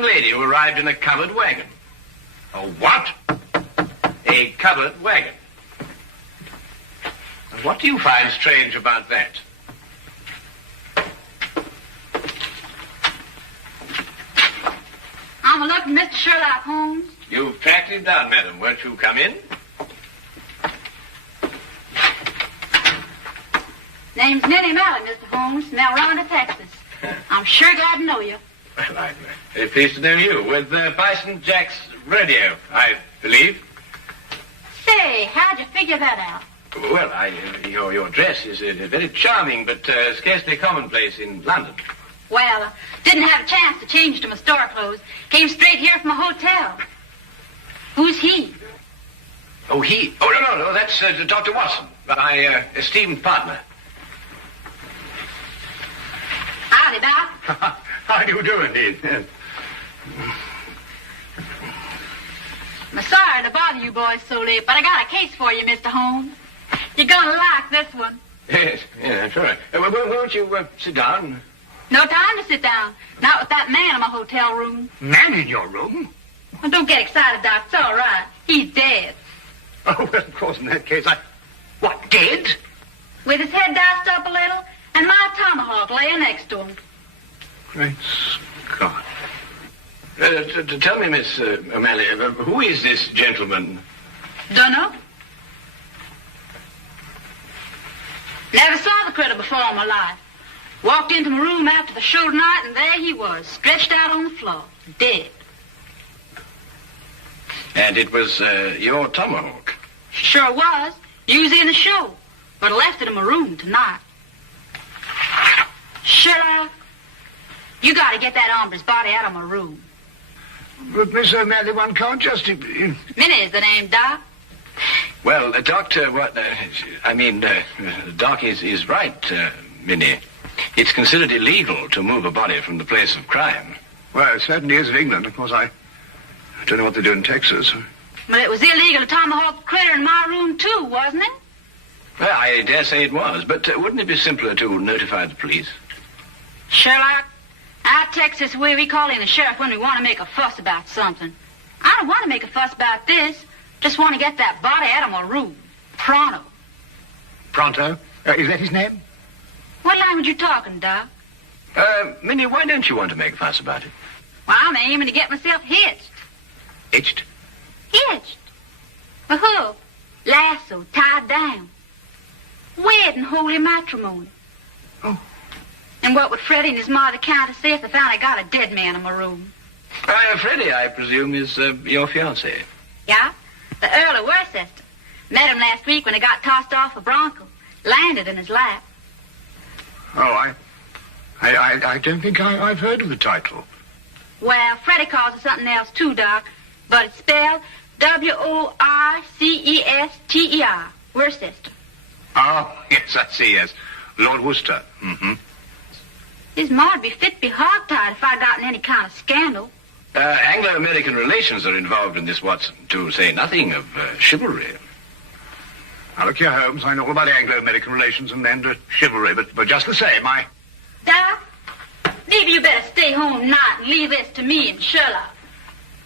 young lady who arrived in a covered wagon. A what? A covered wagon. What do you find strange about that? I'm looking, Mr. Sherlock Holmes. You've tracked him down, madam. Won't you come in? Name's Minnie O'Malley, Mr. Holmes, from El Ronda, Texas. I'm sure glad to know you. Well, I'm very pleased to know you. With Bison Jack's rodeo, I believe. Say, how'd you figure that out? Well, your dress is very charming, but scarcely commonplace in London. Well, didn't have a chance to change to my store clothes. Came straight here from a hotel. Who's he? Oh, he? Oh, no, that's Dr. Watson, my esteemed partner. Howdy, Doc. How do you do, indeed? Yes. I'm sorry to bother you boys so late, but I got a case for you, Mr. Holmes. You're gonna like this one. Yes, sure. Won't you sit down? No time to sit down. Not with that man in my hotel room. Man in your room? Well, don't get excited, Doc. It's all right. He's dead. Oh, well, of course, in that case, What, dead? With his head diced up a little, and my tomahawk laying next to him. Great Scott. Tell me, Miss O'Malley, who is this gentleman? Dunno. Never saw the critter before in my life. Walked into my room after the show tonight, and there he was, stretched out on the floor, dead. And it was your tomahawk? Sure was. Used in the show, but I left it in my room tonight. Sherlock, you got to get that hombre's body out of my room. But, Miss O'Malley, one can't just... Minnie's the name, Doc. Well, Doctor, Doc is right, Minnie. It's considered illegal to move a body from the place of crime. Well, it certainly is in England. Of course, I don't know what they do in Texas. But it was illegal to tomahawk the critter in my room, too, wasn't it? Well, I dare say it was, but wouldn't it be simpler to notify the police? Sherlock, out Texas way we call in the sheriff when we want to make a fuss about something. I don't want to make a fuss about this. Just want to get that body out of my room. Pronto. Pronto? Is that his name? What language you talking, Doc? Minnie, why don't you want to make a fuss about it? Well, I'm aiming to get myself hitched. Hitched? Hitched? A hook, lasso, tied down. Wedding holy matrimony. Oh. And what would Freddie and his mother count to say if they found I got a dead man in my room? Freddie, I presume, is your fiancé. Yeah, the Earl of Worcester. Met him last week when he got tossed off a bronco. Landed in his lap. Oh, I don't think I've heard of the title. Well, Freddie calls it something else too, Doc. But it's spelled W-O-R-C-E-S-T-E-R. Worcester. Oh, yes, I see, yes. Lord Worcester. Mm-hmm. His ma'd be fit to be hogtied if I got in any kind of scandal. Anglo-American relations are involved in this, Watson, to say nothing of chivalry. Now, look here, Holmes, I know all about Anglo-American relations and chivalry, but just the same, Doc, maybe you better stay home tonight and leave this to me and Sherlock.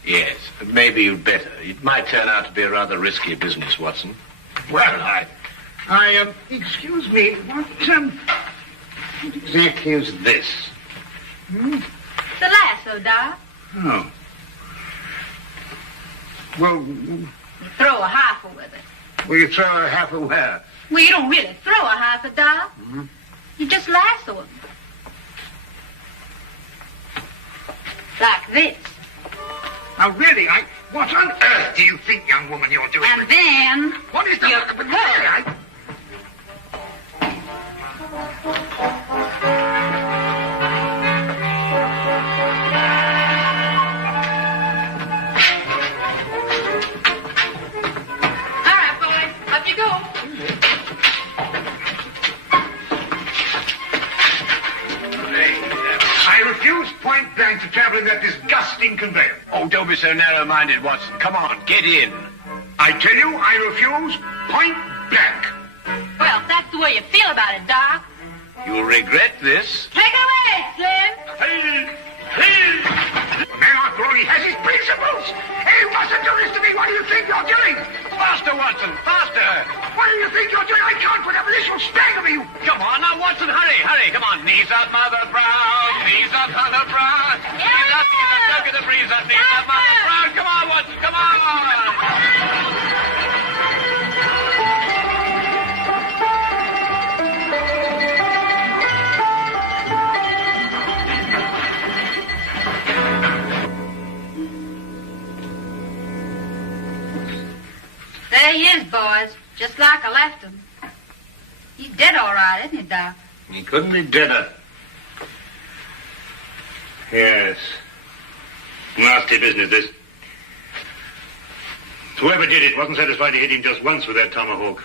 Yes, maybe you'd better. It might turn out to be a rather risky business, Watson. Well, excuse me, what exactly is this? The lasso, Doc. Oh. Well... You throw a heifer with it. Well, you throw a heifer where? Well, you don't really throw a heifer, Doc. Mm-hmm. You just lasso him. Like this. Now, really, what on earth do you think, young woman, you're doing? And then... What is that? You pull. Point blank to travel in that disgusting conveyance. Oh, don't be so narrow-minded, Watson. Come on, get in. I tell you, I refuse point blank. Well, if that's the way you feel about it, Doc. You'll regret this. Take it away, Slim. Hey! The man, after all, he has his principles. And you mustn't do this to me. What do you think you're doing? Faster, Watson, faster! What do you think you're doing? I can't put up with this. You'll stagger me. Come on, now, Watson, hurry, hurry, come on. Knees up, Mother Brown, knees up, Mother Brown. Knees up, look at the breeze up, knees up, Mother Brown. Come on, Watson, come on! There he is, boys. Just like I left him. He's dead all right, isn't he, Doc? He couldn't be deader. Yes. Nasty business, this. Whoever did it wasn't satisfied to hit him just once with that tomahawk.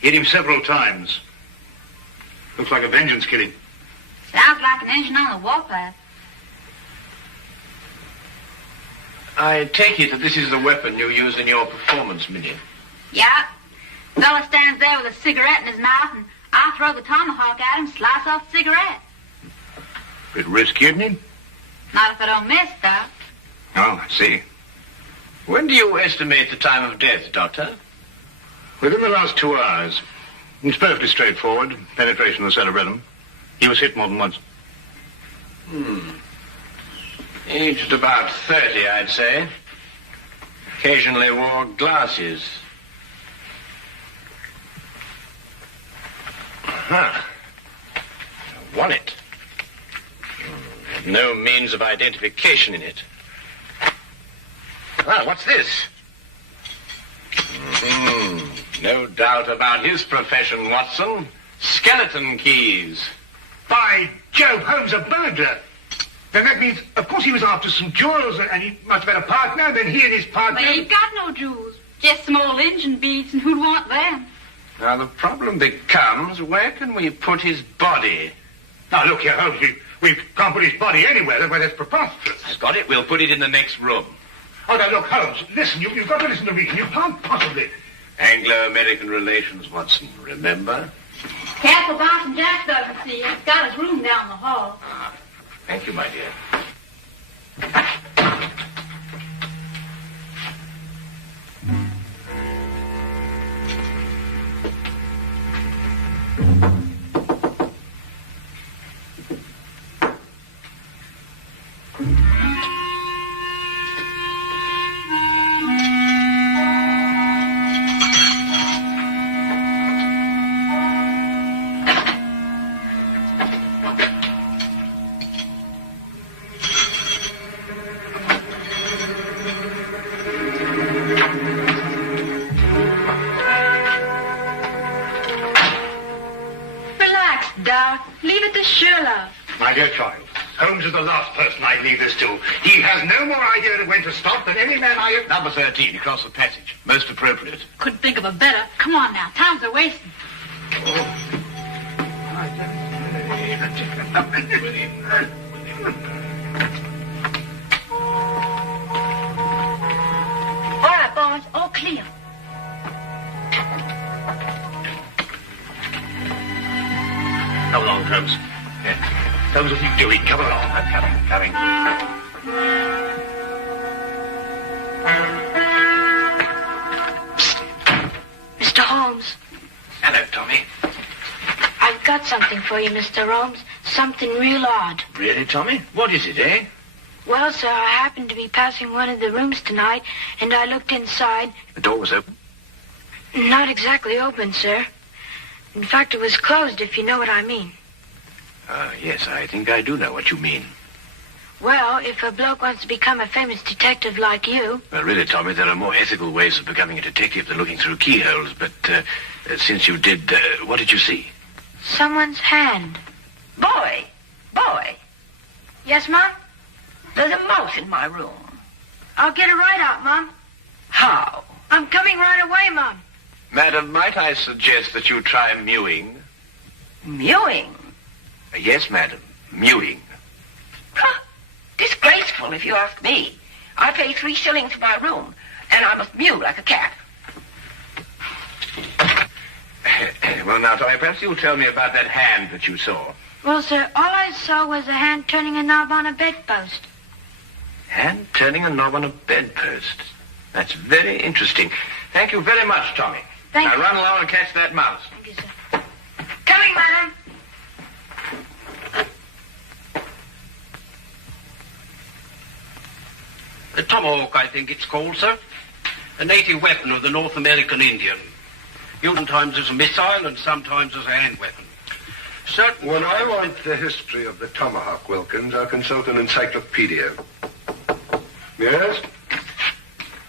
Hit him several times. Looks like a vengeance killing. Sounds like an engine on the warpath. I take it that this is the weapon you used in your performance, Minnie. Yeah. Fella stands there with a cigarette in his mouth, and I throw the tomahawk at him, slice off the cigarette. Bit risky, isn't it? Not if I don't miss, Doc. Oh, I see. When do you estimate the time of death, Doctor? Within the last 2 hours. It's perfectly straightforward. Penetration of the cerebellum. He was hit more than once. Aged about 30, I'd say. Occasionally wore glasses. Huh. Wallet. No means of identification in it. Well, what's this? No doubt about his profession, Watson. Skeleton keys. By Jove, Holmes, a burglar. Then that means, of course, he was after some jewels, and he must have had a partner, then he and his partner... But he ain't got no jewels. Just some old engine beads, and who'd want them? Now, the problem becomes, where can we put his body? Now, look here, Holmes, we can't put his body anywhere. That's preposterous. I've got it. We'll put it in the next room. Oh, now, look, Holmes, listen, you've got to listen to reason. You can't possibly... Anglo-American relations, Watson, remember? Careful, Bison Jack doesn't see you. He's got his room down the hall. Thank you, my dear. Leave it to Sherlock. My dear child, Holmes is the last person I'd leave this to. He has no more idea of when to stop than any man I have... Number 13, across the passage. Most appropriate. Couldn't think of a better. Come on now, time's a wasting. All right, boys, all clear. Come along, Holmes. Holmes, what are you doing? Come along. I'm coming. Mr. Holmes. Hello, Tommy. I've got something for you, Mr. Holmes. Something real odd. Really, Tommy? What is it, eh? Well, sir, I happened to be passing one of the rooms tonight, and I looked inside. The door was open? Not exactly open, sir. In fact, it was closed, if you know what I mean. Yes, I think I do know what you mean. Well, if a bloke wants to become a famous detective like you... Well, really, Tommy, there are more ethical ways of becoming a detective than looking through keyholes. But since you did, what did you see? Someone's hand. Boy. Yes, Mom? There's a mouse in my room. I'll get it right out, Mom. How? I'm coming right away, Mom. Madam, might I suggest that you try mewing? Mewing? Yes, madam, mewing. Huh. Disgraceful, if you ask me. I pay 3 shillings for my room, and I must mew like a cat. Well, now, Tommy, perhaps you'll tell me about that hand that you saw. Well, sir, all I saw was a hand turning a knob on a bedpost. Hand turning a knob on a bedpost. That's very interesting. Thank you very much, Tommy. Thank now you. run along and catch that mouse. Thank you, sir. Coming, madam. A tomahawk, I think it's called, sir. A native weapon of the North American Indian. Used sometimes as a missile and sometimes as a hand weapon. Certain. When I want the history of the tomahawk, Wilkins, I'll consult an encyclopedia. Yes?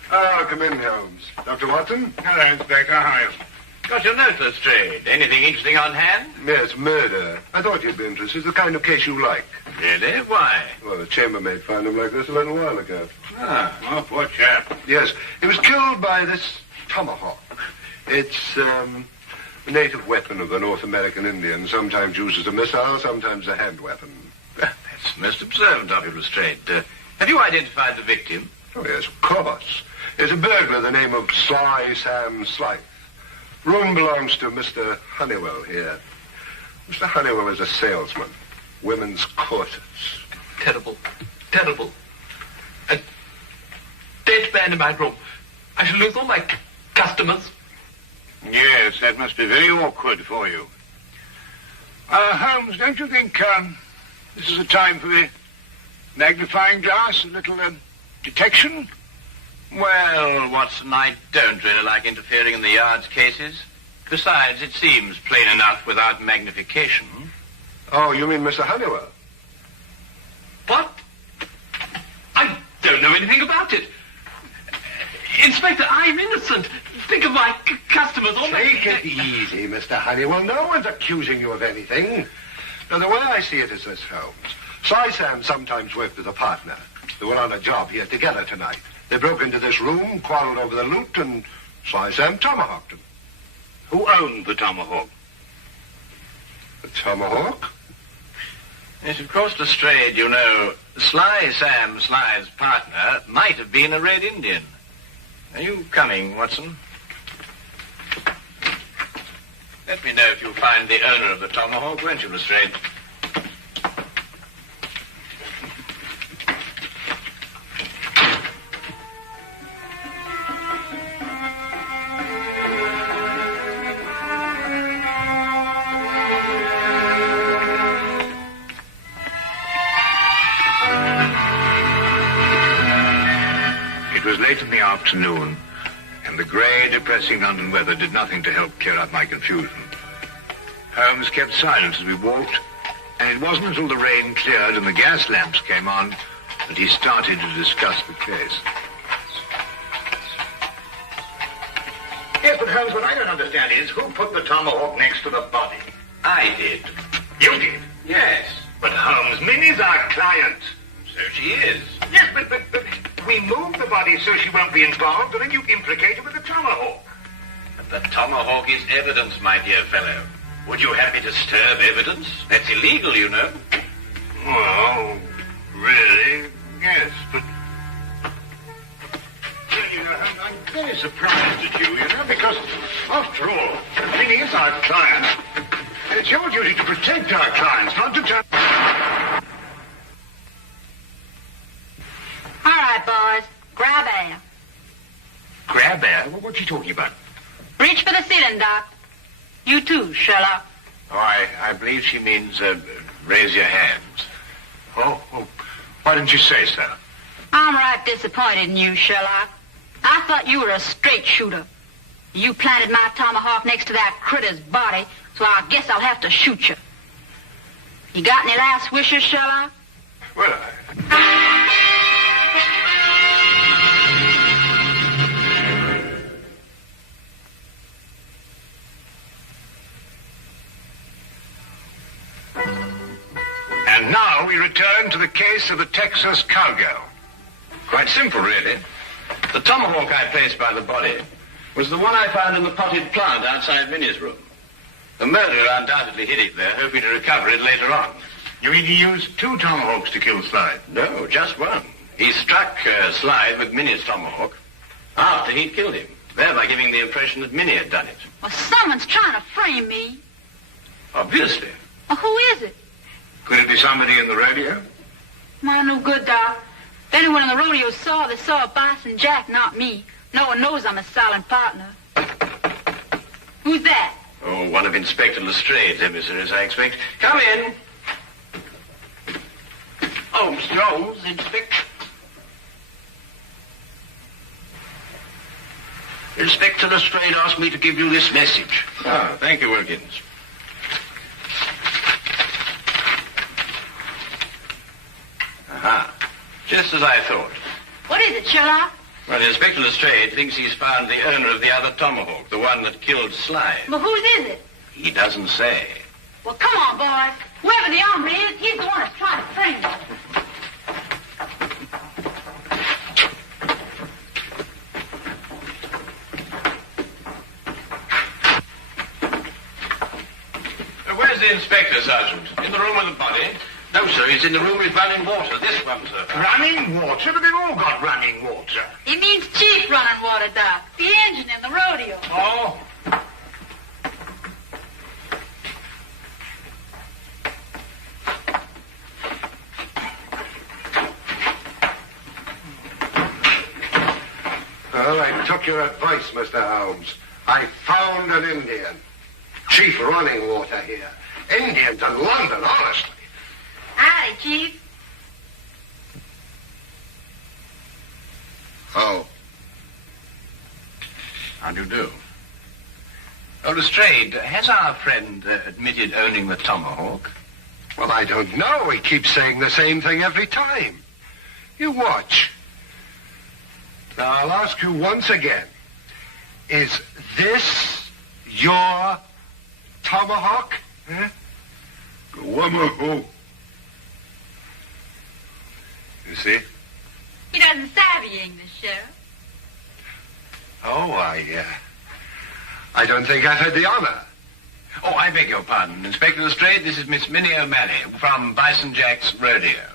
Come in, Holmes. Dr. Watson? Hello, Inspector. How are you? Got your note, Lestrade. Anything interesting on hand? Yes, murder. I thought you'd be interested. The kind of case you like. Really? Why? Well, the chambermaid found him like this a little while ago. Oh, poor chap. Yes, he was killed by this tomahawk. It's a native weapon of the North American Indian, sometimes used as a missile, sometimes a hand weapon. That's most observant of you, Lestrade. Have you identified the victim? Oh, yes, of course. It's a burglar, the name of Sly Sam Slythe. Room belongs to Mr. Honeywell here. Mr. Honeywell is a salesman. Women's corsets. Terrible. Terrible. A dead man in my room. I shall lose all my customers. Yes, that must be very awkward for you. Holmes, don't you think this is a time for the magnifying glass, a little detection? Well, Watson, I don't really like interfering in the yard's cases. Besides, it seems plain enough without magnification. Oh, you mean Mr. Honeywell? What? I don't know anything about it. Inspector, I'm innocent. Think of my customers. All Take it easy, Mr. Honeywell. No one's accusing you of anything. Now, the way I see it is this, Holmes. Sly Sam sometimes worked with a partner. They were on a job here together tonight. They broke into this room, quarreled over the loot, and Sly Sam tomahawked him. Who owned the tomahawk? The tomahawk? Yes, of course, Lestrade, you know, Sly Sam Sly's partner might have been a Red Indian. Are you coming, Watson? Let me know if you find the owner of the tomahawk, won't you, Lestrade? It was late in the afternoon, and the grey, depressing London weather did nothing to help clear up my confusion. Holmes kept silent as we walked, and it wasn't until the rain cleared and the gas lamps came on that he started to discuss the case. Yes, but Holmes, what I don't understand is who put the tomahawk next to the body? I did. You did? Yes. But Holmes, Minnie's our client. So she is. Yes, but we moved the body so she won't be involved, and then you implicate her with the tomahawk. But the tomahawk is evidence, my dear fellow. Would you have me disturb evidence? That's illegal, you know. Well, really, yes, but... Well, you know, I'm very surprised at you know, because, after all, Minnie is our client. And it's your duty to protect our clients, not to turn... All right, boys. Grab air. Grab air? What's she talking about? Reach for the ceiling, Doc. You too, Sherlock. Oh, I believe she means, raise your hands. Oh, why didn't you say so? I'm right disappointed in you, Sherlock. I thought you were a straight shooter. You planted my tomahawk next to that critter's body, so I guess I'll have to shoot you. You got any last wishes, Sherlock? Well, And now we return to the case of the Texas Cowgirl. Quite simple, really. The tomahawk I placed by the body was the one I found in the potted plant outside Minnie's room. The murderer undoubtedly hid it there, hoping to recover it later on. You mean he used 2 tomahawks to kill Slide? No, just one. He struck Slide with Minnie's tomahawk after he'd killed him, thereby giving the impression that Minnie had done it. Well, someone's trying to frame me. Obviously. Well, who is it? Could it be somebody in the rodeo? My no good, Doc. If anyone in the rodeo saw, they saw Bison Jack, not me. No one knows I'm a silent partner. Who's that? Oh, one of Inspector Lestrade's emissaries, I expect. Come in. Oh, Mr. Holmes, Inspector. Inspector Lestrade asked me to give you this message. Ah, thank you, Wilkins. Aha. Just as I thought. What is it, Sherlock? Well, Inspector Lestrade thinks he's found the owner of the other tomahawk, the one that killed Slide. But whose is it? He doesn't say. Well, come on, boys. Whoever the hombre is, he's the one that's trying to frame me. Where's the inspector, Sergeant? In the room with the body? No, sir, he's in the room with running water. This one, sir. Running water? But they've all got running water. He means Chief running water, Doc. The engine in the rodeo. Oh. Well, I took your advice, Mr. Holmes. I found an Indian. Chief running water here. Indians in London, honestly. Howdy, Chief. Oh. How do you do? Oh, Lestrade, has our friend admitted owning the tomahawk? Well, I don't know. He keeps saying the same thing every time. You watch. Now, I'll ask you once again. Is this your tomahawk? Huh? Tomahawk. You see? He doesn't savvy English, Sheriff. Oh, I don't think I've had the honor. Oh, I beg your pardon. Inspector Lestrade, this is Miss Minnie O'Malley from Bison Jack's rodeo.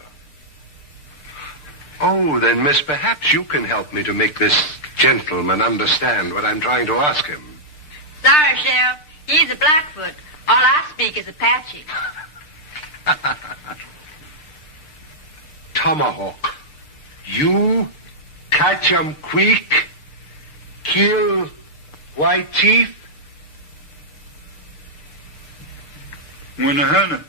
Oh, then, miss, perhaps you can help me to make this gentleman understand what I'm trying to ask him. Sorry, Sheriff. He's a Blackfoot. All I speak is Apache. Tomahawk. You catch 'em quick, kill white chief? Winahana.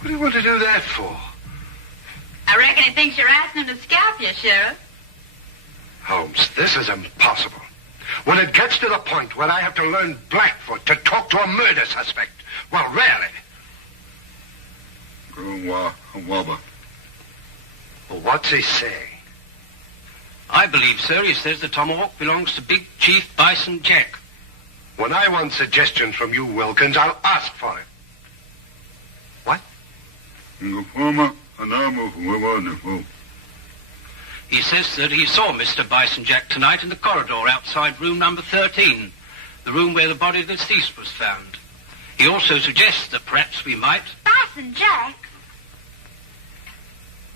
What do you want to do that for? I reckon he thinks you're asking him to scalp you, Sheriff. Holmes, this is impossible. When it gets to the point where I have to learn Blackfoot to talk to a murder suspect, well, really. Well, what's he say? I believe, sir, he says the tomahawk belongs to Big Chief Bison Jack. When I want suggestions from you, Wilkins, I'll ask for it. What? He says that he saw Mr. Bison Jack tonight in the corridor outside room number 13, the room where the body of the deceased was found. He also suggests that perhaps we might... Bison Jack?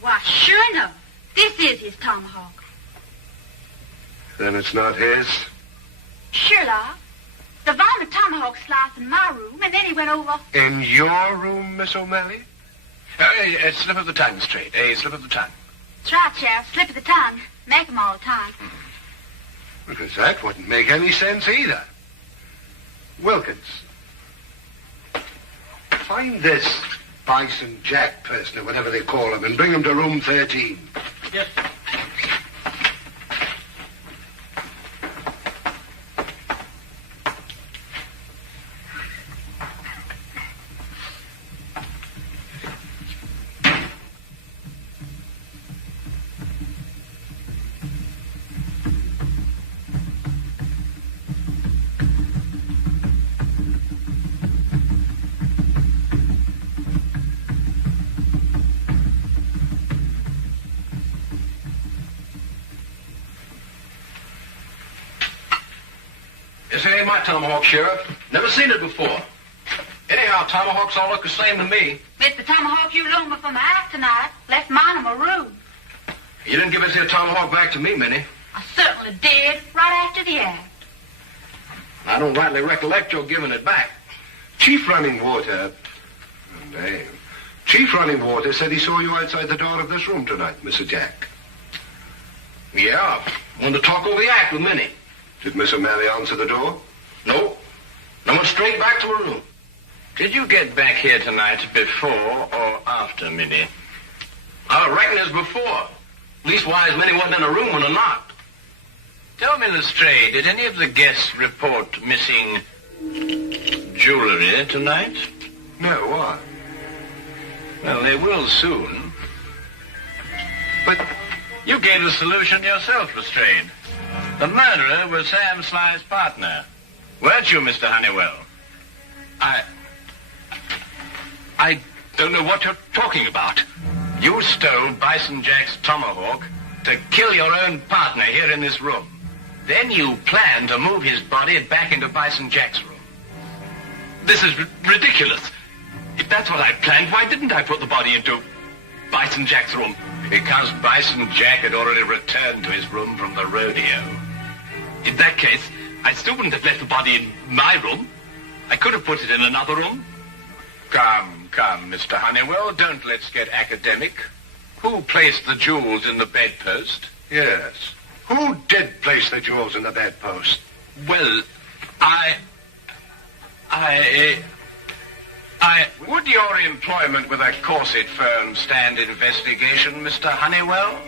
Why, sure enough. This is his tomahawk. Then it's not his? Sherlock. The vomit tomahawk sliced in my room, and then he went over... In your room, Miss O'Malley? A slip of the tongue, Lestrade. A slip of the tongue. That's right, Sheriff. Slip of the tongue. Make 'em all the time. Because that wouldn't make any sense either. Wilkins, find this Bison Jack person, or whatever they call him, and bring him to room 13. Yes. This ain't my tomahawk, Sheriff. Never seen it before. Anyhow, tomahawks all look the same to me. It's the tomahawk you loaned me from the act tonight. Left mine in my room. You didn't give us your tomahawk back to me, Minnie. I certainly did, right after the act. I don't rightly recollect your giving it back. Chief Running Water... Oh, name. Chief Running Water said he saw you outside the door of this room tonight, Mr. Jack. Yeah, wanted to talk over the act with Minnie. Did Miss O'Malley answer the door? No. I went straight back to her room. Did you get back here tonight before or after Minnie? I reckon it's before. Leastwise, Minnie wasn't in her room when I knocked. Tell me, Lestrade, did any of the guests report missing jewelry tonight? No, why? Well, they will soon. But You gave the solution yourself, Lestrade. The murderer was Sam Sly's partner. Weren't you, Mr. Honeywell? I don't know what you're talking about. You stole Bison Jack's tomahawk to kill your own partner here in this room. Then you planned to move his body back into Bison Jack's room. This is ridiculous. If that's what I planned, why didn't I put the body into Bison Jack's room? Because Bison Jack had already returned to his room from the rodeo. In that case, I still wouldn't have left the body in my room. I could have put it in another room. Come, Mr. Honeywell, don't let's get academic. Who placed the jewels in the bedpost? yes. Who did place the jewels in the bedpost? Well, I... Would your employment with a corset firm stand investigation, Mr. Honeywell?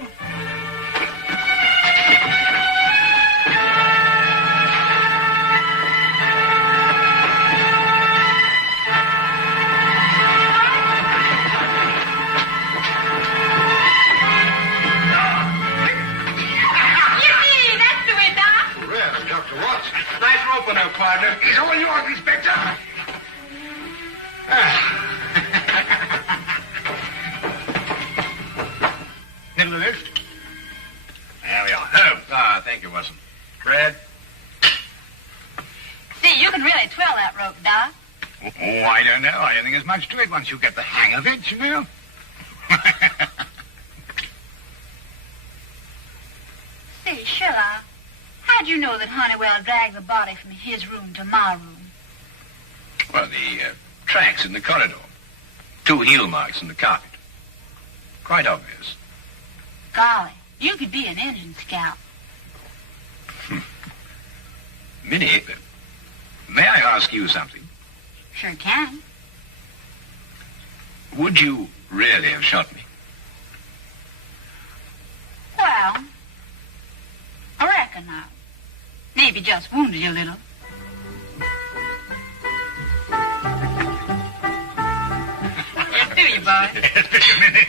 Yippee! That's the way, Doc. Well, Dr. Watson. Nice rope on her, partner. He's all yours, Inspector. Middle of the lift. There we are. Oh, thank you, Watson. Bread? See, you can really twirl that rope, Doc. Oh, I don't know. I don't think there's much to it once you get the hang of it, you know. Say, Sherlock, how'd you know that Honeywell dragged the body from his room to my room? Well, the tracks in the corridor. 2 heel marks in the carpet. Quite obvious. Golly, you could be an engine scout. Minnie, may I ask you something? Sure can. Would you really have shot me? Well, I reckon I maybe just wounded you a little. Yes, do you, boy? Yes, do you, Minnie?